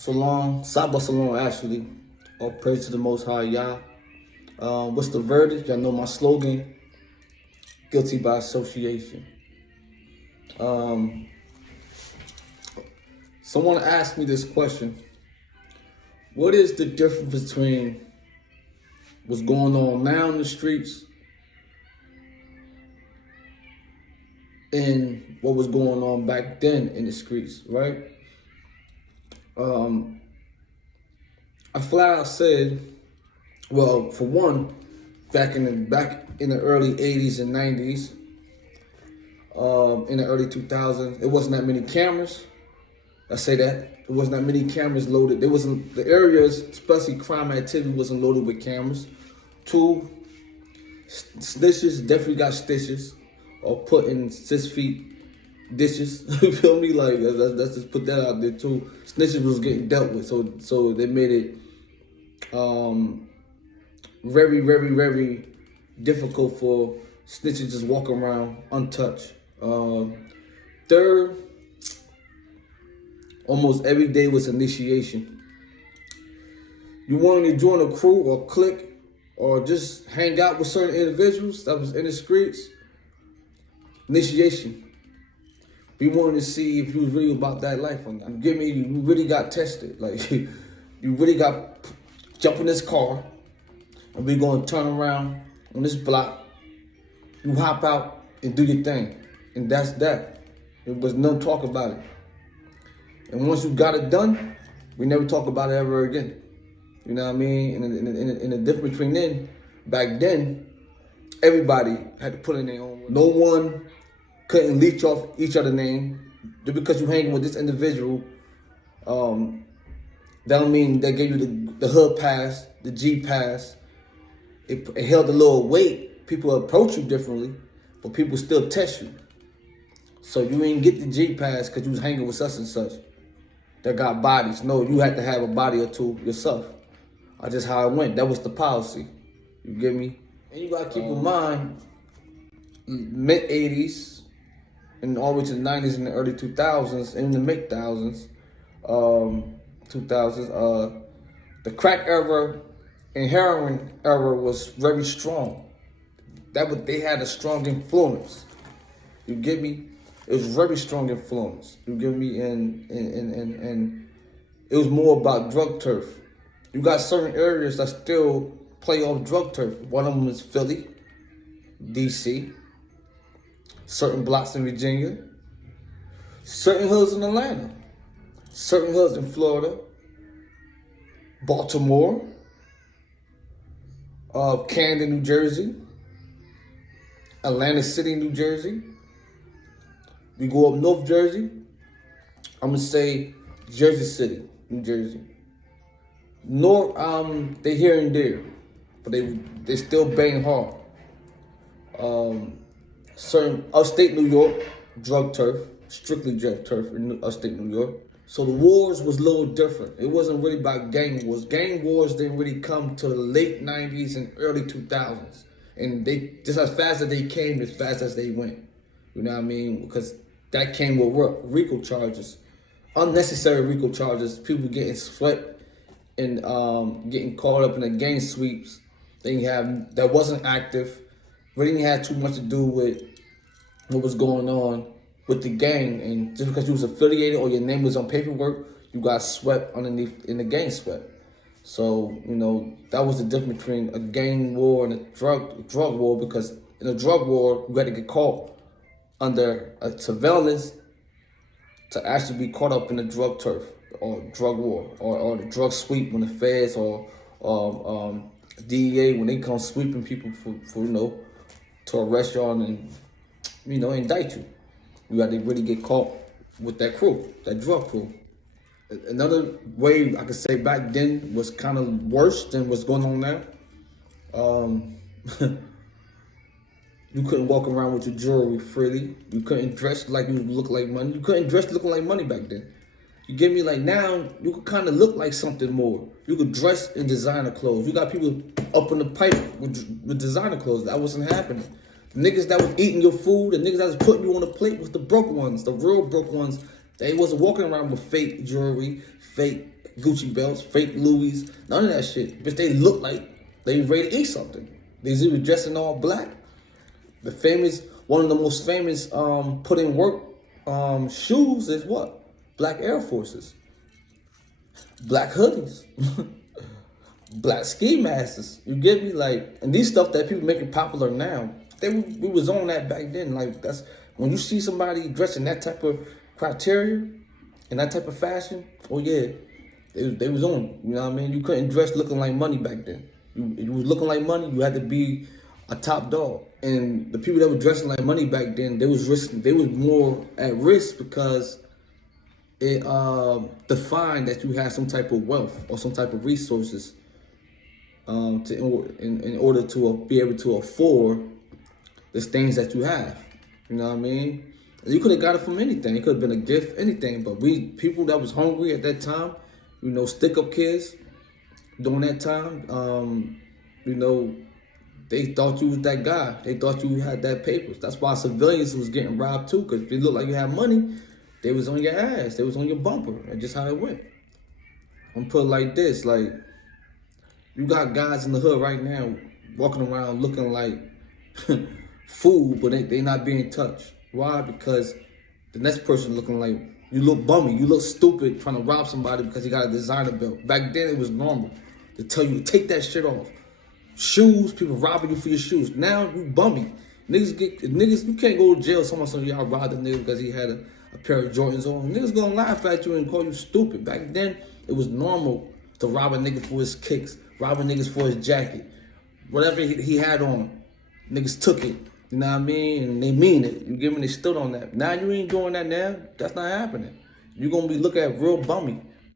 Salon, Saba Salon actually. All praise to the Most High Yah. What's the verdict? Y'all know my slogan, guilty by association. Someone asked me this question. What is the difference between what's going on now in the streets and what was going on back then in the streets, right? I flat out said, well, for one, back in the early 80s and 90s, in the early 2000s, it wasn't that many cameras. I say that. There wasn't that many cameras loaded. There wasn't, the areas, especially crime activity, wasn't loaded with cameras. Two, snitches definitely got stitches or put in 6 feet dishes. You feel me? Like, let's just put that out there too. Snitches was getting dealt with, so they made it very, very, very difficult for snitches to just walk around untouched. Third, almost every day was initiation. You wanted to join a crew or clique or just hang out with certain individuals that was in the streets, initiation. We wanted to see if you was really about that life or not. You really got tested. Like, you really got jump in this car and we're gonna turn around on this block. You hop out and do your thing. And that's that. There was no talk about it. And once you got it done, we never talk about it ever again. You know what I mean? And the difference between back then, everybody had to put in their own. No one couldn't leech off each other's name. Just because you hanging with this individual, that don't mean they gave you the hood pass, the G pass. It held a little weight. People approach you differently, but people still test you. So you ain't get the G pass because you was hanging with such and such that got bodies. No, you had to have a body or two yourself. That's just how it went. That was the policy. You get me? And you gotta keep in mind, mid 80s and all the way to the 90s and the early 2000s and the mid 2000s, the crack era and heroin era was very strong. They had a strong influence. You get me? It was very strong influence. You get me? And it was more about drug turf. You got certain areas that still play off drug turf. One of them is Philly, DC, certain blocks in Virginia, certain hills in Atlanta, certain hills in Florida, Baltimore, Camden, New Jersey, Atlantic City, New Jersey. We go up North Jersey, I'm gonna say Jersey City, New Jersey. North, they here and there, but they still bang hard. Certain upstate New York, drug turf, strictly drug turf in upstate New York. So the wars was a little different. It wasn't really about gang wars. Gang wars didn't really come to the late 90s and early 2000s. And they, just as fast as they came, as fast as they went. You know what I mean? Because that came with RICO charges, unnecessary RICO charges, people getting swept and getting caught up in the gang sweeps that wasn't active, really didn't have too much to do with what was going on with the gang. And just because you was affiliated or your name was on paperwork, you got swept underneath in the gang swept. So, you know, that was the difference between a gang war and a drug war, because in a drug war, you got to get caught under a surveillance to actually be caught up in the drug turf or drug war or the drug sweep when the feds or DEA, when they come sweeping people for to arrest you and indict you. You got to really get caught with that crew, that drug crew. Another way I could say back then was kind of worse than what's going on now. You couldn't walk around with your jewelry freely. You couldn't dress like you look like money. You couldn't dress looking like money back then. You get me? Like now, you could kind of look like something more. You could dress in designer clothes. You got people up in the pipe with designer clothes. That wasn't happening. The niggas that was eating your food, the niggas that was putting you on the plate was the broke ones, the real broke ones. They wasn't walking around with fake jewelry, fake Gucci belts, fake Louis, none of that shit. But they look like they ready to eat something. They were dressed in all black. One of the most famous put in work shoes is what? Black Air Forces, black hoodies, black ski masks. You get me? Like, and these stuff that people making popular now, we was on that back then. Like, that's when you see somebody dressed in that type of criteria and that type of fashion. Oh yeah, they was on it. You know what I mean? You couldn't dress looking like money back then. You was looking like money. You had to be a top dog. And the people that were dressing like money back then, they was more at risk because it defined that you had some type of wealth or some type of resources in order to be able to afford the things that you have. You know what I mean? You could have got it from anything. It could have been a gift, anything. But people that was hungry at that time, you know, stick-up kids during that time, you know, they thought you was that guy. They thought you had that papers. That's why civilians was getting robbed too, because if it looked like you had money, they was on your ass. They was on your bumper. That's just how it went. I'm put it like this, like, you got guys in the hood right now walking around looking like food, but they not being touched. Why? Because the next person looking like, you look bummy, you look stupid trying to rob somebody because you got a designer belt. Back then it was normal to tell you to take that shit off. Shoes, people robbing you for your shoes. Now you bummy. Niggas, you can't go to jail. Someone said y'all robbed a nigga because he had a pair of Jordans on. Niggas gonna laugh at you and call you stupid. Back then, it was normal to rob a nigga for his kicks, robbing niggas for his jacket. Whatever he had on, niggas took it. You know what I mean? And they mean it. You give me, they stood on that. Now you ain't doing that now. That's not happening. You're gonna be looking at real bummy.